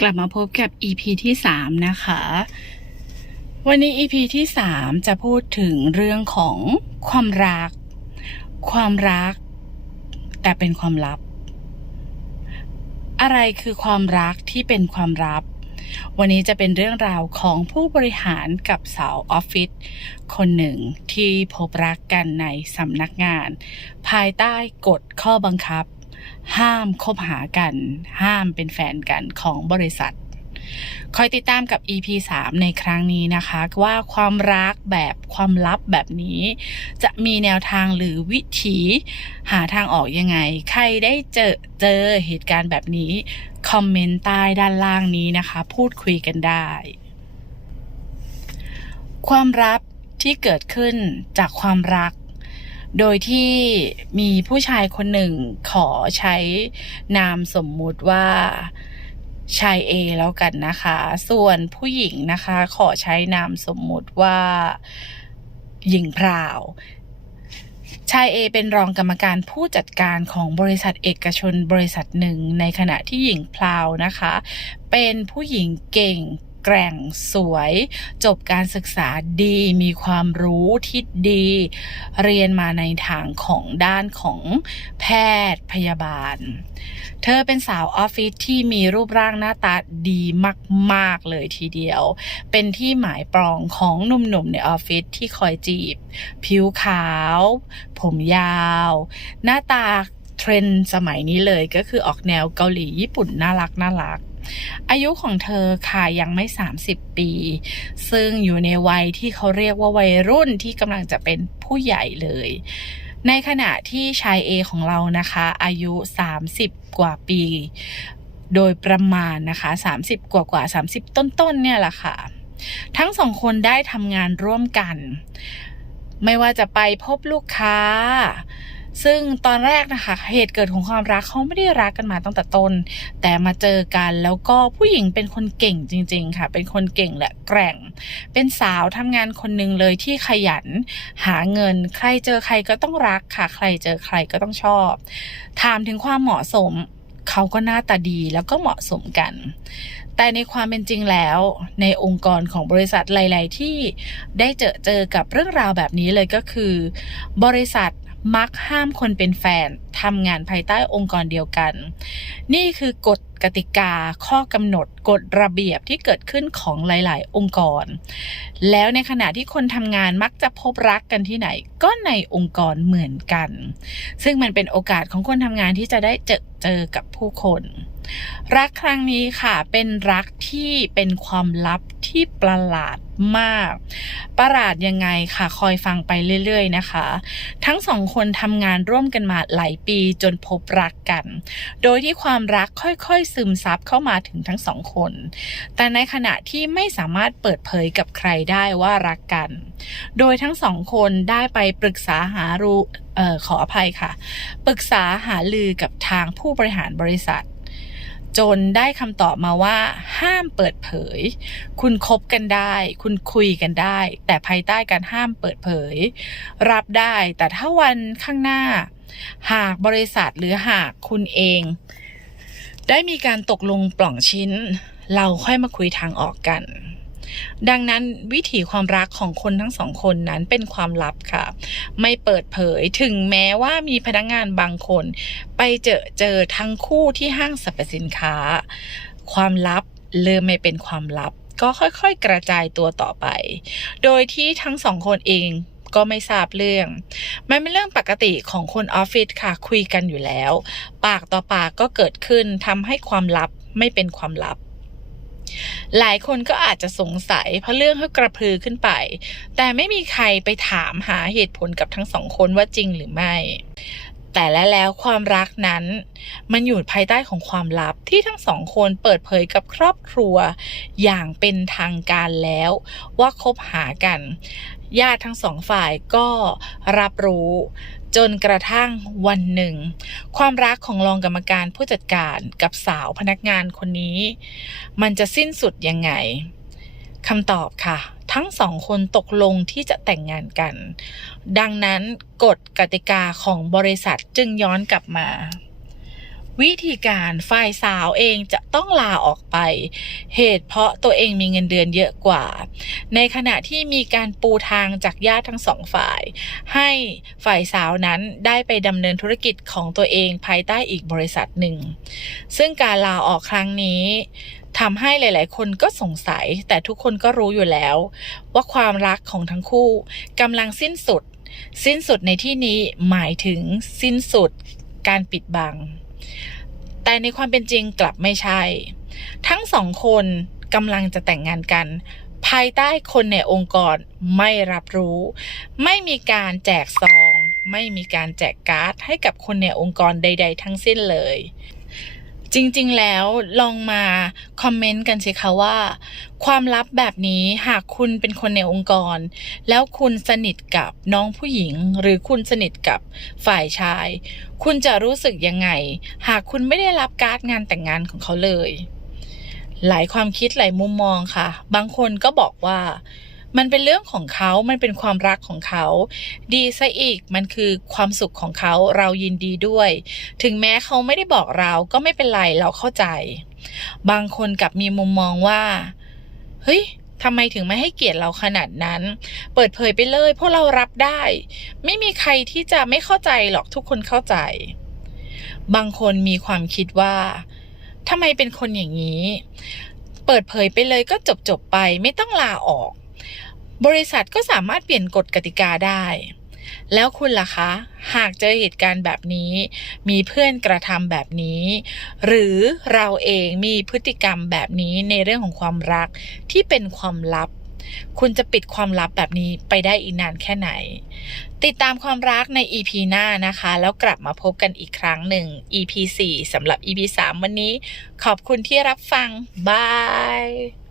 กลับมาพบกับ EP ที่3นะคะ วันนี้ EP ที่3จะพูดถึงเรื่องของความรัก ความรัก แต่เป็นความลับ อะไรคือความรักที่เป็นความลับ วันนี้จะเป็นเรื่องราวของผู้บริหารกับสาวออฟฟิศคนหนึ่งที่พบรักกันในสำนักงาน ภายใต้กฎข้อบังคับ ห้ามคบหากัน ห้ามเป็นแฟนกันของบริษัท คอยติดตามกับ EP 3 ในครั้งนี้นะคะ ว่าความรักแบบความลับแบบนี้ จะมีแนวทางหรือวิถีหาทางออกยังไง ใครได้เจอเจอเหตุการณ์แบบนี้ คอมเมนต์ใต้ด้านล่างนี้นะคะ พูดคุยกันได้ ความลับที่เกิดขึ้นจากความรัก โดยที่มีผู้ชายคนหนึ่งขอใช้นามสมมุติว่าชายเอแล้วกันนะคะ ส่วนผู้หญิงนะคะ ขอใช้นามสมมุติว่าหญิงพราว ชายเอเป็นรองกรรมการผู้จัดการของบริษัทเอกชนบริษัทหนึ่ง ในขณะที่หญิงพลาวนะคะ เป็นผู้หญิงเก่ง แกร่งสวย จบการศึกษาดี มีความรู้ที่ดี เรียนมาในทางของด้านของแพทย์พยาบาล เธอเป็นสาวออฟฟิศที่มีรูปร่างหน้าตาดีมาก ๆ เลยทีเดียว เป็นที่หมายปรองของหนุ่มๆในออฟฟิศที่คอยจีบ ผิวขาว ผมยาว หน้าตาเทรนด์สมัยนี้เลยก็คือออกแนวเกาหลีญี่ปุ่นน่ารักน่ารัก อายุของเธอค่ะยังไม่ 30 ปี ซึ่งอยู่ในวัยที่เขาเรียกว่าวัยรุ่นที่กำลังจะเป็นผู้ใหญ่เลย ในขณะที่ชายเอของเรานะคะ อายุ 30 กว่าปี โดยประมาณนะคะ 30 กว่ากว่า30 ต้นๆเนี่ยแหละค่ะ ทั้งสองคนได้ทำงานร่วมกัน ไม่ว่าจะไปพบลูกค้า ซึ่งตอนแรกนะคะ เหตุเกิดของความรักเขาไม่ได้รักกันมาตั้งแต่ต้น แต่มาเจอกันแล้วก็ผู้หญิงเป็นคนเก่งจริง ๆ ค่ะ เป็นคนเก่งและแกร่ง เป็นสาวทำงานคนหนึ่งเลยที่ขยัน หาเงิน ใครเจอใครก็ต้องรักค่ะ ใครเจอใครก็ต้องชอบ ถามถึงความเหมาะสมเขาก็หน้าตาดีแล้วก็เหมาะสมกัน แต่ในความเป็นจริงแล้วในองค์กรของบริษัทหลาย ๆ ที่ได้เจอเจอกับเรื่องราวแบบนี้เลยก็คือ บริษัท มักห้ามคนเป็นแฟนทำงานภายใต้องค์กรเดียวกัน นี่คือกฎกติกาข้อกำหนดกฎระเบียบที่เกิดขึ้นของหลาย ๆ องค์กร แล้วในขณะที่คนทำงานมักจะพบรักกันที่ไหน ก็ในองค์กรเหมือนกัน ซึ่งมันเป็นโอกาสของคนทำงานที่จะได้เจอเจอกับผู้คน รักครั้งนี้ค่ะเป็นรักที่เป็นความลับที่ประหลาดมาก ประหลาดยังไงค่ะ คอยฟังไปเรื่อยๆนะคะ ทั้งสองคนทำงานร่วมกันมาหลายปีจนพบรักกัน โดยที่ความรักค่อยๆ ซึมซับเข้ามาถึงทั้งสองคน แต่ในขณะที่ไม่สามารถเปิดเผยกับใครได้ว่ารักกัน โดยทั้งสองคนได้ไปปรึกษาหารู้เอ่อขออภัยค่ะ ปรึกษาหาลือกับทางผู้บริหารบริษัท จนได้คำตอบมาว่า ห้ามเปิดเผย คุณคบกันได้ คุณคุยกันได้ แต่ภายใต้การห้ามเปิดเผย รับได้ แต่ถ้าวันข้างหน้า หากบริษัทหรือหากคุณเอง ได้มีการตกลงปล่องชิ้น เราค่อยมาคุยทางออกกัน ดังนั้นวิถีความรักของคนทั้งสองคนนั้นเป็นความลับค่ะ ไม่เปิดเผยถึงแม้ว่ามีพนักงานบางคน ไปเจอเจอทั้งคู่ที่ห้างสรรพสินค้า ความลับเริ่มไม่เป็นความลับ ก็ค่อยๆ กระจายตัวต่อไป โดยที่ทั้งสองคนเองก็ไม่ทราบเรื่อง มันเป็นเรื่องปกติของคนออฟฟิศค่ะ คุยกันอยู่แล้ว ปากต่อปากก็เกิดขึ้นทำให้ความลับไม่เป็นความลับ หลายคนก็อาจจะสงสัยเพราะเรื่องก็กระพือขึ้นไป แต่ไม่มีใครไปถามหาเหตุผลกับทั้งสองคนว่าจริงหรือไม่ แต่และแล้วความรักนั้น มันอยู่ภายใต้ของความลับที่ทั้งสองคนเปิดเผยกับครอบครัว อย่างเป็นทางการแล้วว่าคบหากัน ญาติทั้งสองฝ่ายก็รับรู้จนกระทั่งวันหนึ่ง ความรักของรองกรรมการผู้จัดการกับสาวพนักงานคนนี้ มันจะสิ้นสุดยังไงคำตอบค่ะ ทั้งสองคนตกลงที่จะแต่งงานกัน ดังนั้นกฎกติกาของบริษัทจึงย้อนกลับมา วิธีการฝ่ายสาวเองจะต้องลาออกไป เหตุเพราะตัวเองมีเงินเดือนเยอะกว่า ในขณะที่มีการปูทางจากญาติทั้งสองฝ่าย ให้ฝ่ายสาวนั้นได้ไปดำเนินธุรกิจของตัวเองภายใต้อีกบริษัทหนึ่ง ซึ่งการลาออกครั้งนี้ทำให้หลาย ๆ คนก็สงสัย แต่ทุกคนก็รู้อยู่แล้ว ว่าความรักของทั้งคู่กำลังสิ้นสุด สิ้นสุดในที่นี้หมายถึงสิ้นสุดการปิดบัง แต่ในความเป็นจริงกลับไม่ใช่ ทั้งสองคนกำลังจะแต่งงานกัน ภายใต้คนในองค์กรไม่รับรู้ ไม่มีการแจกซอง ไม่มีการแจกการ์ดให้กับคนในองค์กรใด ๆ ทั้งสิ้นเลย จริงๆ แล้วลองมาคอมเมนต์กันสิคะว่า ความลับแบบนี้หากคุณเป็นคนในองค์กร แล้วคุณสนิทกับน้องผู้หญิง หรือคุณสนิทกับฝ่ายชาย คุณจะรู้สึกยังไง หากคุณไม่ได้รับการ์ดงานแต่งงานของเขาเลย หลายความคิดหลายมุมมองค่ะ บางคนก็บอกว่า มันเป็นเรื่องของเขา มันเป็นความรักของเขา ดีซะอีก มันคือความสุขของเขา เรายินดีด้วย ถึงแม้เขาไม่ได้บอกเรา ก็ไม่เป็นไร เราเข้าใจ บางคนกลับมีมุมมองว่า เฮ้ยทำไมถึงไม่ให้เกียรติเราขนาดนั้น เปิดเผยไปเลย เพราะเรารับได้ ไม่มีใครที่จะไม่เข้าใจหรอกทุกคนเข้าใจ บางคนมีความคิดว่าทำไมเป็นคนอย่างนี้ เปิดเผยไปเลยก็จบจบไป ไม่ต้องลาออก บริษัทก็สามารถเปลี่ยนกฎกติกาได้ แล้วคุณล่ะคะ หากเจอเหตุการณ์แบบนี้ มีเพื่อนกระทำแบบนี้ หรือเราเองมีพฤติกรรมแบบนี้ในเรื่องของความรักที่เป็นความลับ คุณจะปิดความลับแบบนี้ไปได้อีกนานแค่ไหน ติดตามความรักใน EP หน้านะคะ แล้วกลับมาพบกันอีกครั้งหนึ่ง EP 4สำหรับ EP 3 วันนี้ ขอบคุณที่รับฟัง บาย